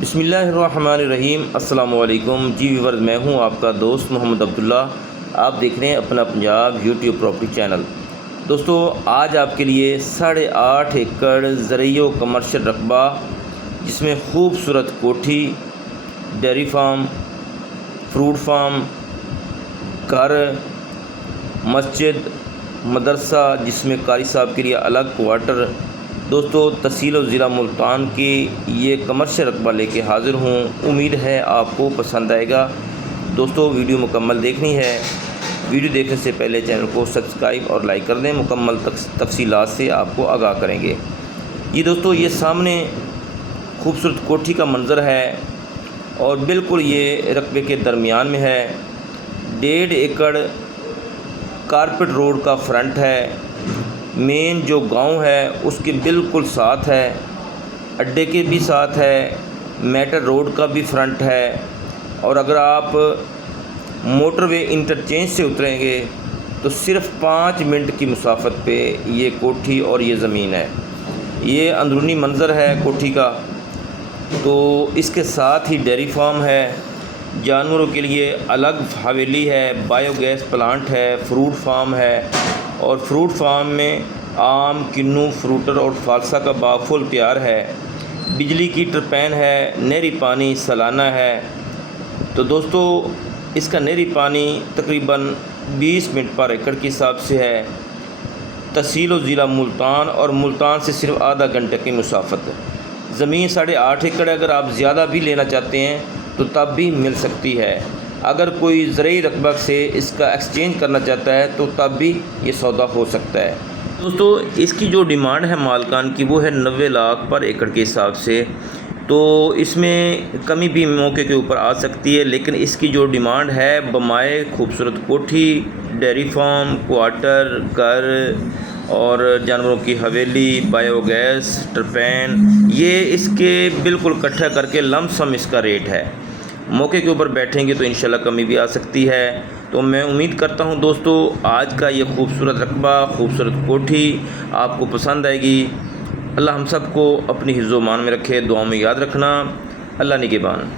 बिस्मिल्लाहिर्रहमानिर्रहीम। अस्सलाम वालेकुम जी व्यूअर्स, मैं हूं आपका दोस्त मोहम्मद अब्दुल्ला। आप देख रहे हैं अपना पंजाब यूट्यूब प्रॉपर्टी चैनल। दोस्तों, आज आपके लिए 8.5 एकड़ ज़रियो कमर्शियल रकबा, जिसमें खूबसूरत कोठी, डेयरी फार्म, फ्रूट फार्म, घर, मस्जिद, मदरसा, जिसमें कारी साहब के लिए अलग क्वार्टर। दोस्तों, तहसील और ज़िला मुल्तान की ये कमर्शियल रकबा लेके हाज़िर हूँ। उम्मीद है आपको पसंद आएगा। दोस्तों, वीडियो मुकम्मल देखनी है। वीडियो देखने से पहले चैनल को सब्सक्राइब और लाइक कर दें। मुकम्मल तफसीलात से आपको आगाह करेंगे। ये दोस्तों, ये सामने खूबसूरत कोठी का मंज़र है और बिल्कुल ये रकबे के दरमियान में है। 1.5 एकड़ कारपेट रोड का फ्रंट है। मेन जो गांव है उसके बिल्कुल साथ है, अड्डे के भी साथ है, मेटर रोड का भी फ्रंट है। और अगर आप मोटरवे इंटरचेंज से उतरेंगे तो सिर्फ़ 5 मिनट की मुसाफत पे ये कोठी और ये ज़मीन है। ये अंदरूनी मंज़र है कोठी का। तो इसके साथ ही डेयरी फार्म है, जानवरों के लिए अलग हवेली है, बायोगैस प्लांट है, फ्रूट फार्म है। और फ्रूट फार्म में आम, किन्नू, फ्रूटर और फालसा का बाग फुल तैयार है। बिजली की टरपैन है, नहरी पानी सालाना है। तो दोस्तों, इसका नहरी पानी तकरीबन 20 मिनट पर एकड़ के हिसाब से है। तहसील और ज़िला मुल्तान, और मुल्तान से सिर्फ आधा घंटे की मुसाफत। ज़मीन 8.5 एकड़ है। अगर आप ज़्यादा भी लेना चाहते हैं तो तब भी मिल सकती है। अगर कोई ज़रूरी रकबा से इसका एक्सचेंज करना चाहता है तो तब भी ये सौदा हो सकता है। दोस्तों, इसकी जो डिमांड है मालकान की, वो है 90 लाख पर एकड़ के हिसाब से। तो इसमें कमी भी मौके के ऊपर आ सकती है, लेकिन इसकी जो डिमांड है बमाए खूबसूरत कोठी, डेयरी फार्म, क्वार्टर, घर और जानवरों की हवेली, बायोगैस, टरपैन, ये इसके बिल्कुल इकट्ठा करके लमसम इसका रेट है। मौके के ऊपर बैठेंगे तो इंशाल्लाह कमी भी आ सकती है। तो मैं उम्मीद करता हूं दोस्तों, आज का ये खूबसूरत रकबा, खूबसूरत कोठी आपको पसंद आएगी। अल्लाह हम सबको अपनी हिज़्ज़ो मान में रखे। दुआ में याद रखना। अल्लाह निगहबान।